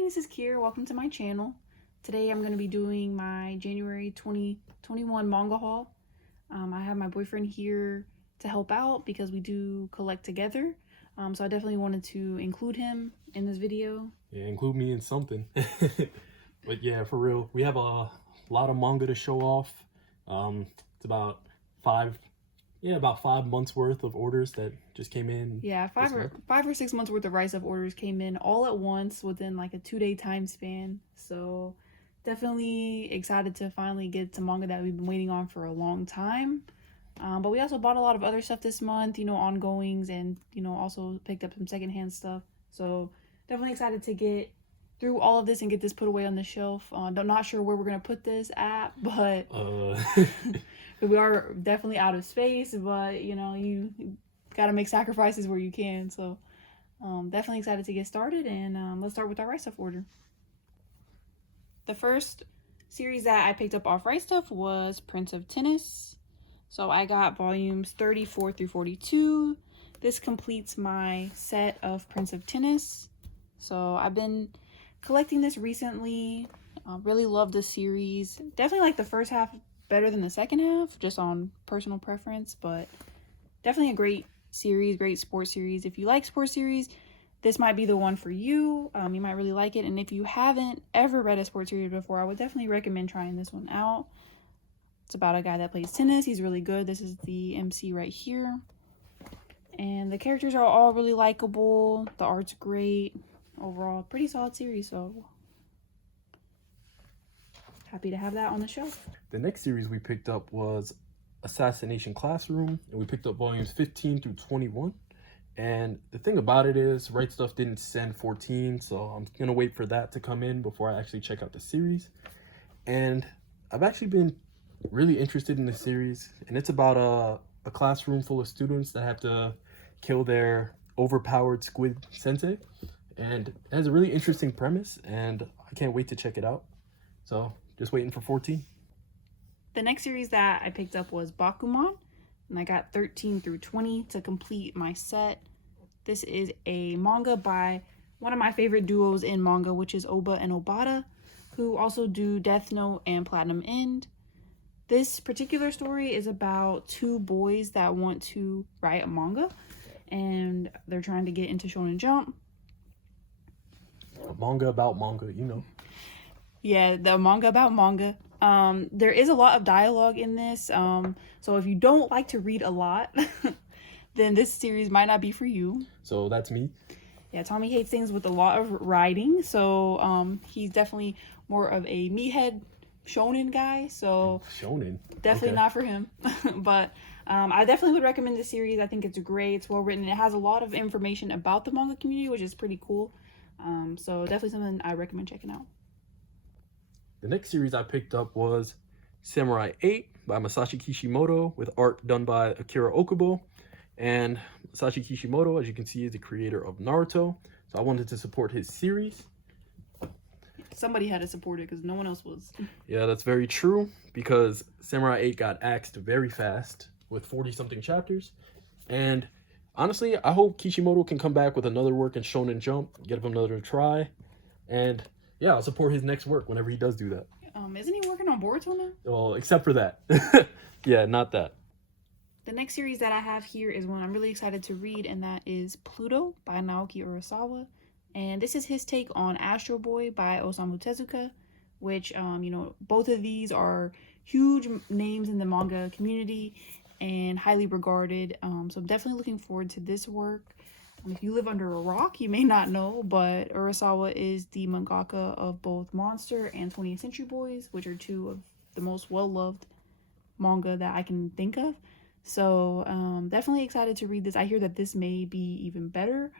Hey, this is Kier. Welcome to my channel. Today I'm going to be doing my January 2021 manga haul. I have my boyfriend here to help out because we do collect together. So I definitely wanted to include him in this video. Yeah, include me in something. But yeah, for real, we have a lot of manga to show off. It's about five months worth of orders that just came in. Yeah, five or 6 months worth of Rightstuf orders came in all at once within like a 2-day time span. So definitely excited to finally get some manga that we've been waiting on for a long time. But we also bought a lot of other stuff this month, ongoings, and also picked up some secondhand stuff. So definitely excited to get through all of this and get this put away on the shelf. I'm not sure where we're gonna put this at, but we are definitely out of space. But you gotta make sacrifices where you can. So definitely excited to get started, and let's start with our Rightstuf order. The first series that I picked up off Rightstuf was Prince of Tennis. So I got volumes 34 through 42. This completes my set of Prince of Tennis. So I've been collecting this recently. Really love the series. Definitely like the first half better than the second half, just on personal preference, but definitely a great series, great sports series. If you like sports series, this might be the one for you. You might really like it. And if you haven't ever read a sports series before, I would definitely recommend trying this one out. It's about a guy that plays tennis. He's really good. This is the MC right here. And the characters are all really likable. The art's great. Overall, pretty solid series. So happy to have that on the shelf. The next series we picked up was Assassination Classroom, and we picked up volumes 15 through 21. And the thing about it is, Rightstuf didn't send 14, so I'm gonna wait for that to come in before I actually check out the series. And I've actually been really interested in the series, and it's about a classroom full of students that have to kill their overpowered squid sensei. And it has a really interesting premise, and I can't wait to check it out. So just waiting for 14. The next series that I picked up was Bakuman, and I got 13 through 20 to complete my set. This is a manga by one of my favorite duos in manga, which is Oba and Obata, who also do Death Note and Platinum End. This particular story is about two boys that want to write a manga, and they're trying to get into Shonen Jump. A manga about manga, Yeah, the manga about manga. There is a lot of dialogue in this, so if you don't like to read a lot, then this series might not be for you. So that's me. Yeah, Tommy hates things with a lot of writing, so he's definitely more of a meathead shonen guy, so Shonen, definitely okay. not for him. But I definitely would recommend this series. I think it's great. It's well written. It has a lot of information about the manga community, which is pretty cool. So definitely something I recommend checking out. The next series I picked up was Samurai 8 by Masashi Kishimoto, with art done by Akira Okubo. And Masashi Kishimoto, as you can see, is the creator of Naruto, so I wanted to support his series. Somebody had to support it because no one else was. Yeah, that's very true, because Samurai 8 got axed very fast with 40-something chapters. And honestly, I hope Kishimoto can come back with another work in Shonen Jump, give him another try. And yeah, I'll support his next work whenever he does do that. Isn't he working on Boruto now? Well, except for that. Yeah, not that. The next series that I have here is one I'm really excited to read, and that is Pluto by Naoki Urasawa. And this is his take on Astro Boy by Osamu Tezuka, which, both of these are huge names in the manga community and highly regarded. So I'm definitely looking forward to this work. If you live under a rock, you may not know, but Urasawa is the mangaka of both Monster and 20th Century Boys, which are two of the most well-loved manga that I can think of. So definitely excited to read this. I hear that this may be even better.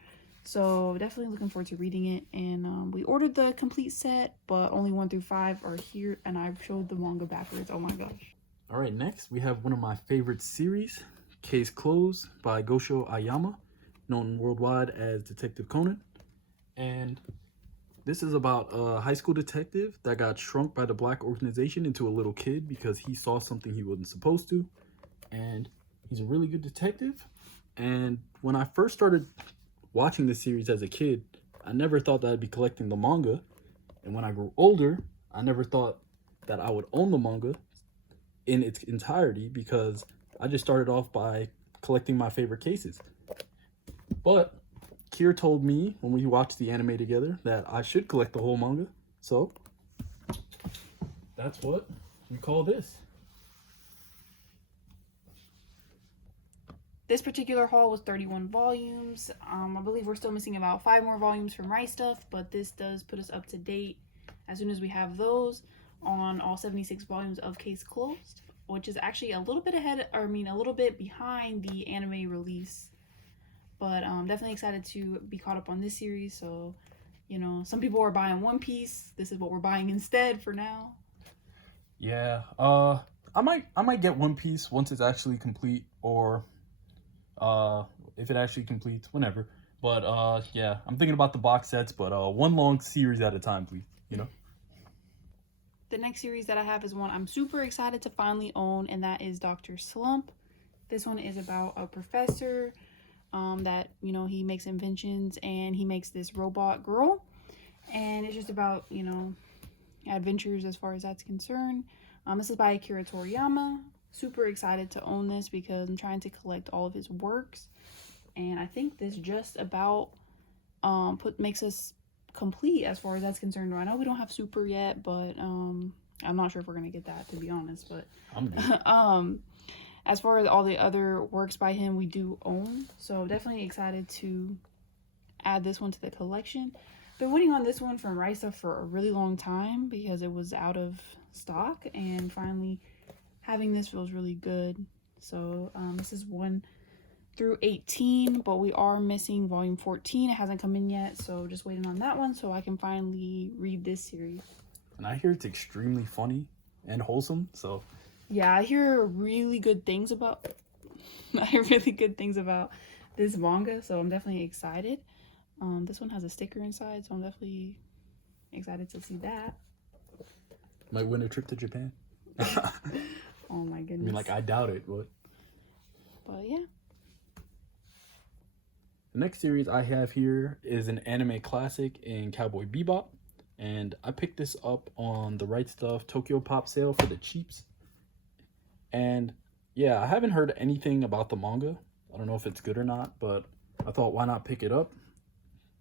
So definitely looking forward to reading it. And we ordered the complete set, but only 1 through 5 are here, and I showed the manga backwards. Oh my gosh. All right, next we have one of my favorite series, Case Closed by Gosho Ayama, known worldwide as Detective Conan. And this is about a high school detective that got shrunk by the black organization into a little kid because he saw something he wasn't supposed to. And he's a really good detective. And when I first started watching this series as a kid, I never thought that I'd be collecting the manga. And when I grew older, I never thought that I would own the manga in its entirety because I just started off by collecting my favorite cases. But Kier told me when we watched the anime together that I should collect the whole manga. So that's what we call this. This particular haul was 31 volumes. I believe we're still missing about 5 more volumes from Rightstuf, but this does put us up to date as soon as we have those on all 76 volumes of Case Closed, which is actually a little bit a little bit behind the anime release. But definitely excited to be caught up on this series. So, you know, some people are buying One Piece. This is what we're buying instead for now. Yeah, I might get One Piece once it's actually complete, or if it actually completes, whenever. But yeah, I'm thinking about the box sets, but one long series at a time, please, you know. The next series that I have is one I'm super excited to finally own, and that is Dr. Slump. This one is about a professor that, you know, he makes inventions, and he makes this robot girl, and it's just about, you know, adventures as far as that's concerned. This is by Akira Toriyama. Super excited to own this because I'm trying to collect all of his works, and I think this just about makes us complete as far as that's concerned. I know we don't have Super yet, but I'm not sure if we're gonna get that, to be honest. But I'm good. As far as all the other works by him, we do own, so definitely excited to add this one to the collection. Been waiting on this one from Rightstuf for a really long time because it was out of stock, and finally having this feels really good. So this is 1 through 18, but we are missing volume 14. It hasn't come in yet, so just waiting on that one so I can finally read this series. And I hear it's extremely funny and wholesome, so yeah, I hear really good things about this manga, so I'm definitely excited. This one has a sticker inside, so I'm definitely excited to see that. Might win a trip to Japan. Oh my goodness. I mean, like, I doubt it, but yeah. The next series I have here is an anime classic in Cowboy Bebop, and I picked this up on the Rightstuf Tokyo Pop sale for the cheaps. And yeah, I haven't heard anything about the manga. I don't know if it's good or not, but I thought, why not pick it up?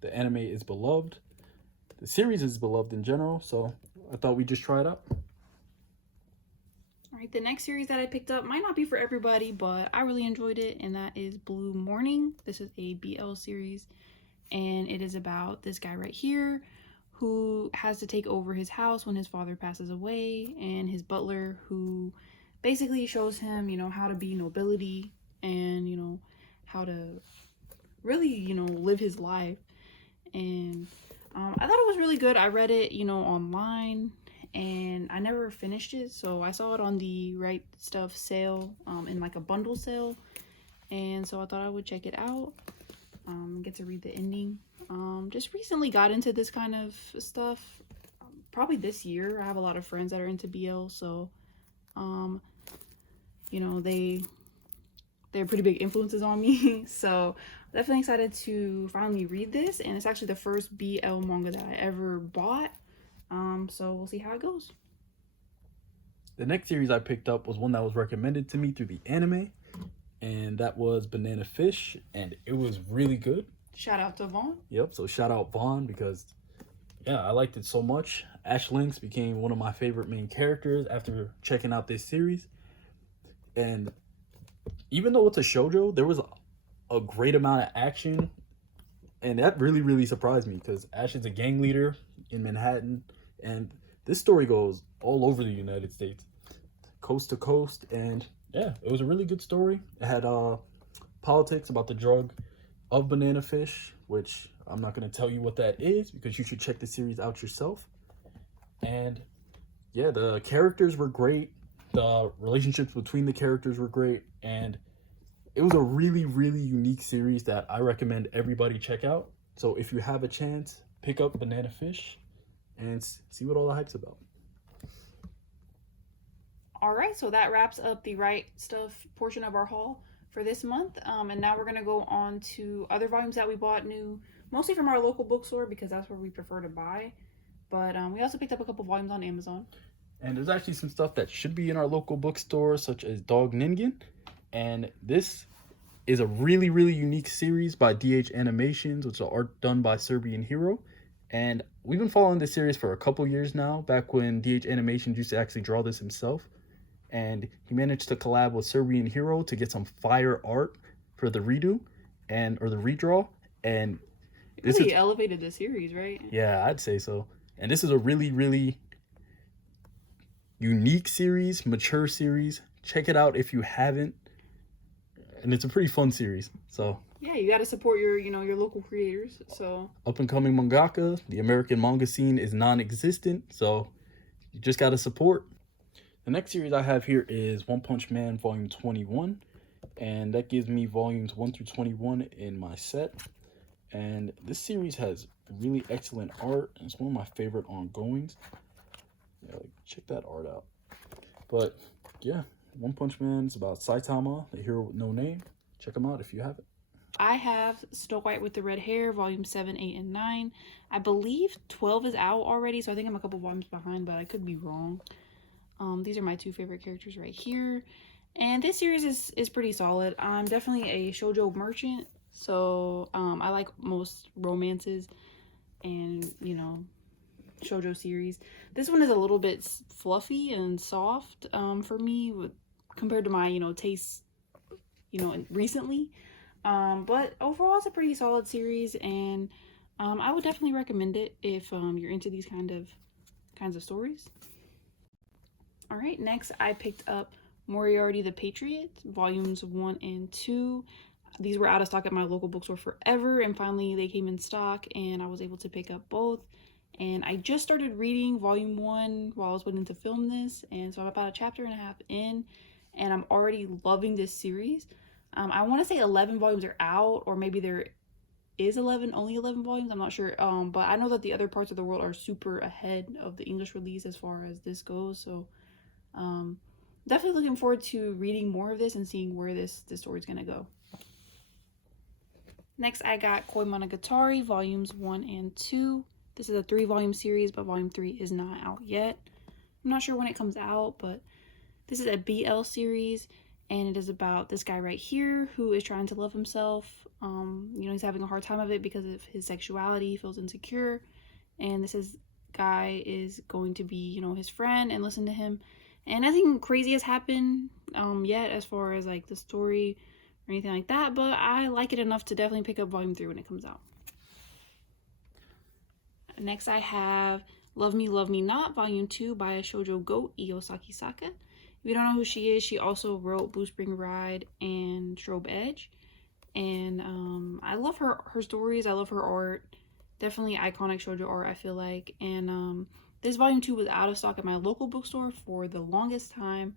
The anime is beloved. The series is beloved in general, so I thought we'd just try it out. All right, the next series that I picked up might not be for everybody, but I really enjoyed it, and that is Blue Morning. This is a BL series, and it is about this guy right here who has to take over his house when his father passes away, and his butler who basically shows him, you know, how to be nobility and, you know, how to really, you know, live his life. And I thought it was really good. I read it, you know, online, and I never finished it, so I saw it on the Rightstuf sale, in like a bundle sale, and so I thought I would check it out, get to read the ending. Just recently got into this kind of stuff, probably this year. I have a lot of friends that are into BL, so you know, they're pretty big influences on me. So definitely excited to finally read this, and it's actually the first BL manga that I ever bought. So we'll see how it goes. The next series I picked up was one that was recommended to me through the anime, and that was Banana Fish, and it was really good. Shout out to Vaughn. Yep, so shout out Vaughn because, yeah, I liked it so much. Ash Lynx became one of my favorite main characters after checking out this series. And even though it's a shoujo, there was a great amount of action, and that really, really surprised me because Ash is a gang leader in Manhattan, and this story goes all over the United States, coast to coast, and yeah, it was a really good story. It had politics about the drug of banana fish, which I'm not going to tell you what that is because you should check the series out yourself. And yeah, the characters were great. The relationships between the characters were great, and it was a really, really unique series that I recommend everybody check out. So if you have a chance, pick up Banana Fish and see what all the hype's about. All right, so that wraps up the Rightstuf portion of our haul for this month. And now we're going to go on to other volumes that we bought new mostly from our local bookstore because that's where we prefer to buy. But we also picked up a couple volumes on Amazon. And there's actually some stuff that should be in our local bookstore, such as Dogningen. And this is a really, really unique series by DH Animations, which is art done by Serbian Hero. And we've been following this series for a couple years now, back when DH Animations used to actually draw this himself. And he managed to collab with Serbian Hero to get some fire art for the redo or the redraw. And this really elevated the series, right? Yeah, I'd say so. And this is a really, really unique series, mature series. Check it out if you haven't. And it's a pretty fun series. So yeah, you got to support your local creators. So up and coming mangaka, the American manga scene is non-existent, so you just got to support. The next series I have here is One Punch Man Volume 21, and that gives me volumes 1 through 21 in my set. And this series has really excellent art, and it's one of my favorite ongoings. Yeah, like, check that art out. But yeah, One Punch Man is about Saitama, the hero with no name. Check him out if you haven't. I have Snow White with the Red Hair, volume 7, 8, and 9. I believe 12 is out already, so I think I'm a couple volumes behind, but I could be wrong. These are my two favorite characters right here. And this series is pretty solid. I'm definitely a shoujo merchant, so I like most romances and, shoujo series. This one is a little bit fluffy and soft for me compared to my, tastes, recently. But overall, it's a pretty solid series, and I would definitely recommend it if you're into these kinds of stories. All right, next I picked up Moriarty the Patriot, volumes 1 and 2. These were out of stock at my local bookstore forever, and finally they came in stock, and I was able to pick up both. And I just started reading volume 1 while I was waiting to film this, and so I'm about a chapter and a half in, and I'm already loving this series. I want to say 11 volumes are out, or maybe there is only 11 volumes, I'm not sure. But I know that the other parts of the world are super ahead of the English release as far as this goes, so definitely looking forward to reading more of this and seeing where this story is going to go. Next, I got Koimonogatari, volumes 1 and 2. This is a 3-volume series, but volume 3 is not out yet. I'm not sure when it comes out, but this is a BL series, and it is about this guy right here who is trying to love himself. He's having a hard time of it because of his sexuality. He feels insecure, and guy is going to be, his friend and listen to him. And nothing crazy has happened yet as far as like the story or anything like that, but I like it enough to definitely pick up volume 3 when it comes out. Next, I have Love Me, Love Me Not, volume 2 by a shoujo goat, Io Sakisaka. If you don't know who she is, she also wrote Blue Spring Ride and Strobe Edge. And I love her stories. I love her art. Definitely iconic shoujo art, I feel like. And this volume 2 was out of stock at my local bookstore for the longest time.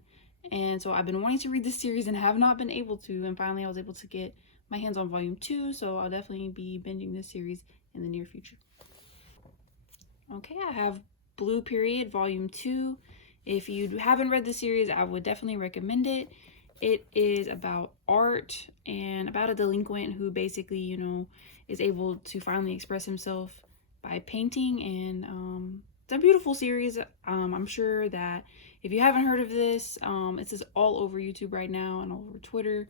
And so I've been wanting to read this series and have not been able to. And finally I was able to get my hands on volume 2. So I'll definitely be binging this series in the near future. Okay, I have Blue Period, volume 2. If you haven't read the series, I would definitely recommend it. It is about art and about a delinquent who basically, is able to finally express himself by painting. And it's a beautiful series. I'm sure that if you haven't heard of this, it's just all over YouTube right now and all over Twitter.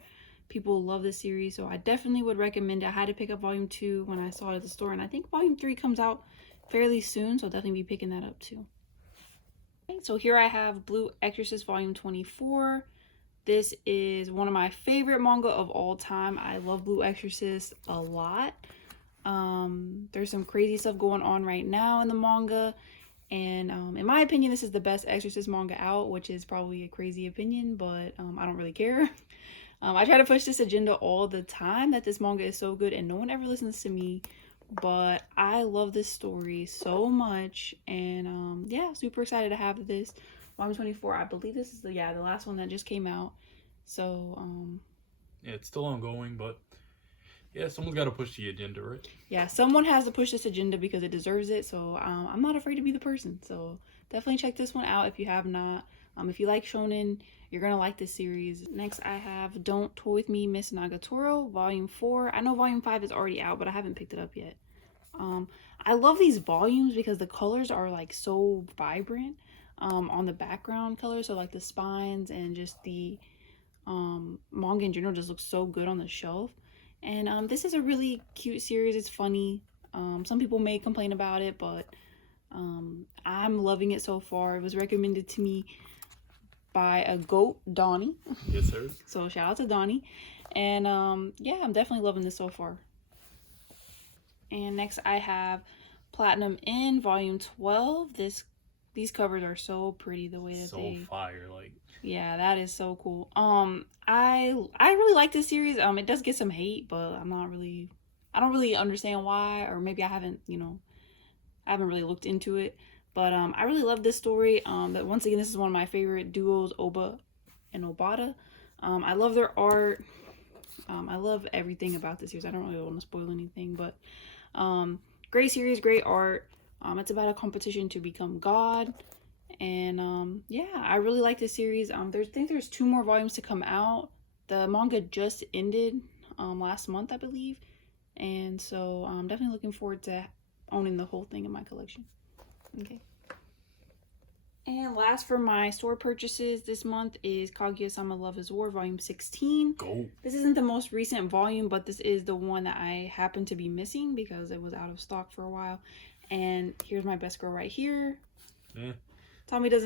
People love this series, so I definitely would recommend it. I had to pick up volume 2 when I saw it at the store, and I think volume 3 comes out fairly soon, so I'll definitely be picking that up too. Okay, so here I have Blue Exorcist volume 24. This is one of my favorite manga of all time. I love Blue Exorcist a lot. There's some crazy stuff going on right now in the manga, and in my opinion, this is the best Exorcist manga out, which is probably a crazy opinion, but I don't really care. I try to push this agenda all the time that this manga is so good, and no one ever listens to me, but I love this story so much. And yeah, super excited to have this volume 24. I believe this is the last one that just came out, so yeah, it's still ongoing, but yeah, someone's got to push the agenda, right? Yeah, someone has to push this agenda because it deserves it, so I'm not afraid to be the person. So definitely check this one out if you have not. If you like shonen, you're gonna like this series. Next, I have Don't Toy With Me, Miss Nagatoro, volume 4. I know volume 5 is already out, but I haven't picked it up yet. I love these volumes because the colors are like so vibrant on the background color. So like the spines and just the manga in general just looks so good on the shelf. And this is a really cute series. It's funny. Some people may complain about it, but I'm loving it so far. It was recommended to me by a goat, Donnie. Yes, sir. So shout out to Donnie. And yeah, I'm definitely loving this so far. And next I have Platinum in Volume 12. These covers are so pretty the way that So fire, like. Yeah, that is so cool. I really like this series. It does get some hate, but I don't really understand why, or maybe I haven't really looked into it. But I really love this story. That once again, this is one of my favorite duos, Oba and Obata. I love their art. I love everything about this series. I don't really want to spoil anything, but great series, great art. It's about a competition to become God. And yeah, I really like this series. I think there's 2 more volumes to come out. The manga just ended last month, I believe. And so I'm definitely looking forward to owning the whole thing in my collection. Okay. And last for my store purchases this month is Kaguya-sama Love is War, Volume 16. Go. This isn't the most recent volume, but this is the one that I happen to be missing because it was out of stock for a while. And here's my best girl right here. Yeah. Tommy's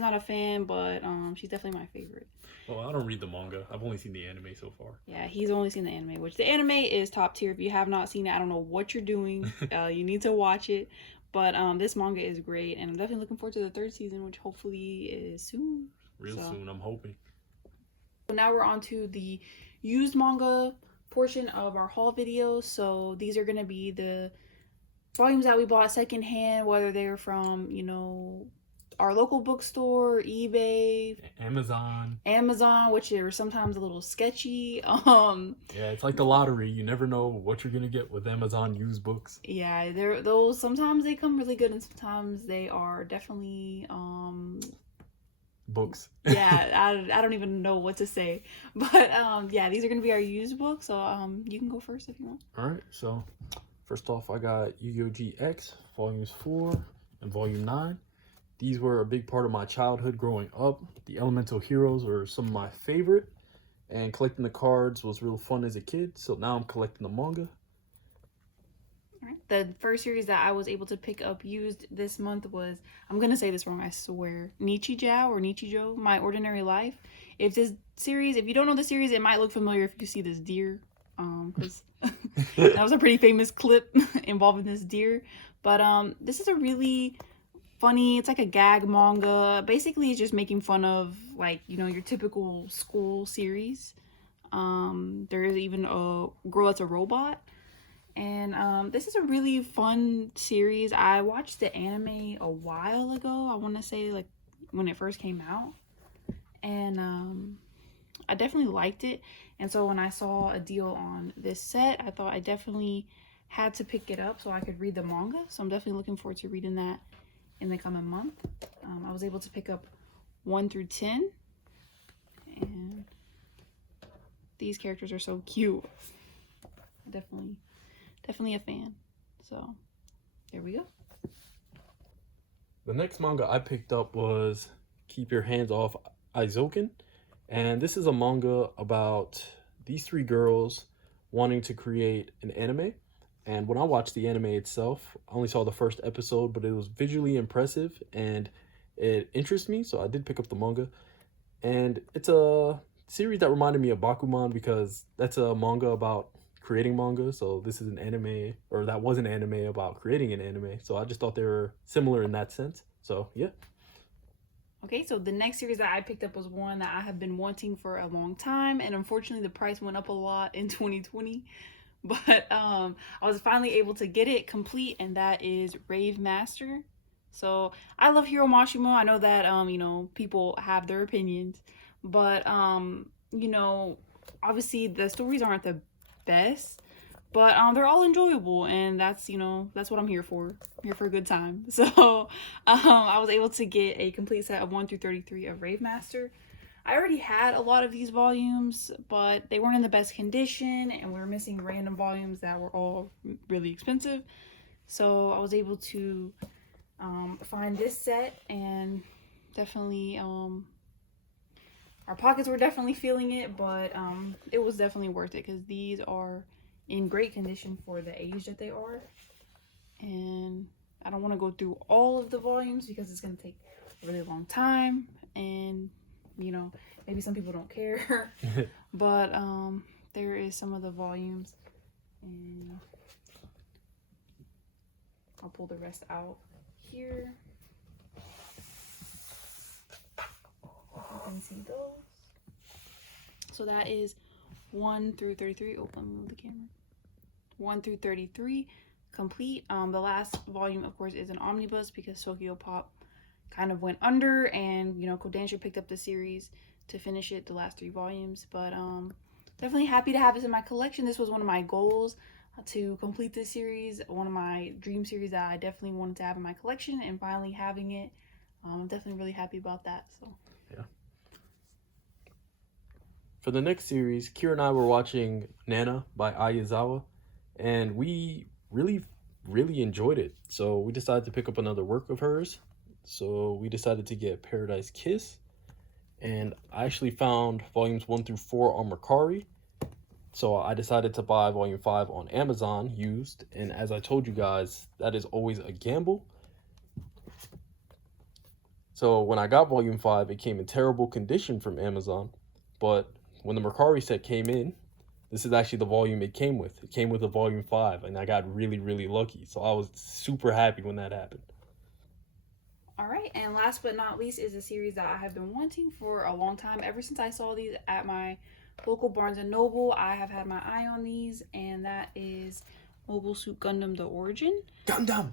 not a fan, but she's definitely my favorite. Well, I don't read the manga. I've only seen the anime so far. Yeah, he's only seen the anime, which the anime is top tier. If you have not seen it, I don't know what you're doing. You need to watch it. But this manga is great, and I'm definitely looking forward to the 3rd season, which hopefully is soon. Real soon, I'm hoping. So now we're on to the used manga portion of our haul video. So these are going to be the volumes that we bought secondhand, whether they're from, our local bookstore, eBay, Amazon, which are sometimes a little sketchy. Yeah, it's like the lottery. You never know what you're gonna get with Amazon used books. Yeah, those sometimes they come really good, and sometimes they are definitely books. Yeah, I don't even know what to say, but yeah, these are gonna be our used books. So you can go first if you want. All right, so first off, I got Yu-Gi-Oh! GX Volumes 4 and Volume 9. These were a big part of my childhood growing up. The Elemental Heroes were some of my favorite, and collecting the cards was real fun as a kid. So now I'm collecting the manga. All right. The first series that I was able to pick up used this month was, I'm gonna say this wrong, I swear, Nichijou, My Ordinary Life. If you don't know the series, it might look familiar if you see this deer, because that was a pretty famous clip involving this deer. But this is a really funny, it's like a gag manga. Basically, it's just making fun of, like, your typical school series. There is even a girl that's a robot. And this is a really fun series. I watched the anime a while ago. I want to say, like, when it first came out. And I definitely liked it. And so when I saw a deal on this set, I thought I definitely had to pick it up so I could read the manga. So I'm definitely looking forward to reading that in the coming month. I was able to pick up 1 through 10, and these characters are so cute. Definitely a fan. So there we go. The next manga I picked up was Keep Your Hands Off Aizokin, and this is a manga about these 3 girls wanting to create an anime. And when I watched the anime itself, I only saw the first episode, but it was visually impressive and it interests me, so I did pick up the manga. And it's a series that reminded me of Bakuman because that's a manga about creating manga. So this is an anime, or that was an anime about creating an anime. So I just thought they were similar in that sense. So yeah. Okay, so the next series that I picked up was one that I have been wanting for a long time, and unfortunately the price went up a lot in 2020. But I was finally able to get it complete, and that is Rave Master. So I love Hiro Mashima. I know that people have their opinions, but obviously the stories aren't the best, but they're all enjoyable, and that's what I'm here for. I'm here for a good time. So I was able to get a complete set of 1 through 33 of Rave Master. I already had a lot of these volumes, but they weren't in the best condition, and we were missing random volumes that were all really expensive. So I was able to find this set, and definitely our pockets were definitely feeling it, but it was definitely worth it because these are in great condition for the age that they are. And I don't want to go through all of the volumes because it's going to take a really long time, and you know, maybe some people don't care. But there is some of the volumes, and I'll pull the rest out here. You can see those. So that is 1 through 33. Oh, let me move the camera. 1 through 33 complete. The last volume, of course, is an omnibus because Tokyo Pop kind of went under, and you know, Kodansha picked up the series to finish it, the last 3 volumes. But definitely happy to have this in my collection. This was one of my goals, to complete this series, one of my dream series that I definitely wanted to have in my collection, and finally having it, I'm definitely really happy about that. So yeah. For the next series, Kira and I were watching Nana by Aizawa, and we really enjoyed it. So we decided to pick up another work of hers. So we decided to get Paradise Kiss, and I actually found volumes 1 through 4 on Mercari. So I decided to buy volume 5 on Amazon used, and as I told you guys, that is always a gamble. So when I got volume 5, it came in terrible condition from Amazon, but when the Mercari set came in, this is actually the volume it came with. It came with a volume 5, and I got really lucky. So I was super happy when that happened. all right, and last but not least is a series that I have been wanting for a long time. Ever since I saw these at my local Barnes & Noble, I have had my eye on these, and that is Mobile Suit Gundam The Origin. Gundam!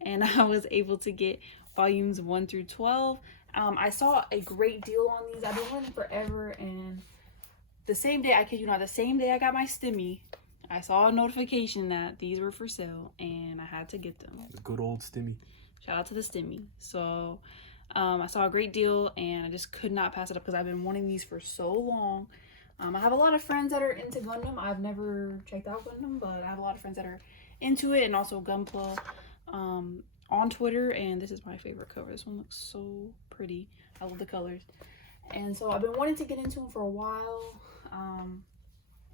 And I was able to get volumes 1 through 12. I saw a great deal on these. I've been wanting forever, and the same day, I kid you not, the same day I got my stimmy, I saw a notification that these were for sale, and I had to get them. The good old stimmy. Shout out to the stimmy. So I saw a great deal, and I just could not pass it up because I've been wanting these for so long. I have a lot of friends that are into Gundam. I've never checked out Gundam, but I have a lot of friends that are into it, and also Gunpla on Twitter, and this is my favorite cover. This one looks so pretty. I love the colors. And so I've been wanting to get into them for a while,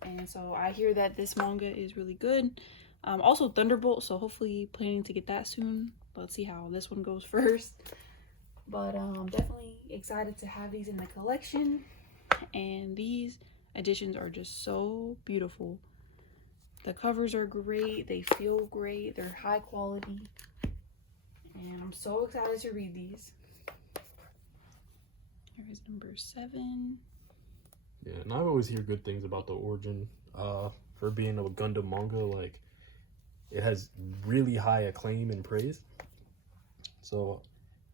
and so I hear that this manga is really good. Also Thunderbolt, so hopefully planning to get that soon. Let's see how this one goes first. But definitely excited to have these in the collection, and these editions are just so beautiful. The covers are great, they feel great, they're high quality, and I'm so excited to read these. There is number 7. Yeah, and I always hear good things about The Origin. For being a Gundam manga, like, it has really high acclaim and praise. So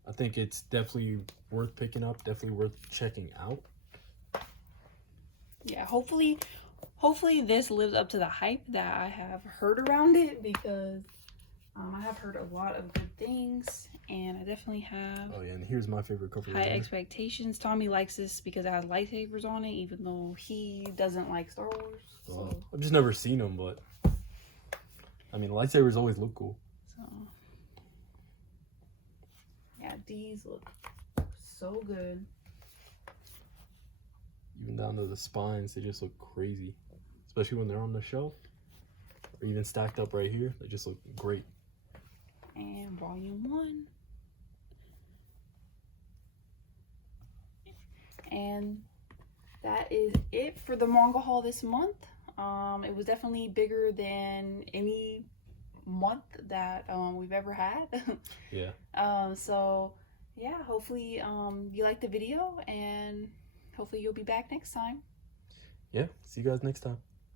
I think it's definitely worth picking up, definitely worth checking out. Yeah, hopefully this lives up to the hype that I have heard around it, because I have heard a lot of good things, and I definitely have Oh yeah, and here's my favorite cover. high expectations. Tommy likes this because it has lightsabers on it, even though he doesn't like Star Wars. So I've just never seen them, but I mean, lightsabers always look cool. So yeah, these look so good. Even down to the spines, they just look crazy. Especially when they're on the shelf, or even stacked up right here, they just look great. And volume 1. And that is it for the manga haul this month. It was definitely bigger than any month that we've ever had. Yeah. So yeah, hopefully you liked the video, and hopefully you'll be back next time. Yeah, see you guys next time.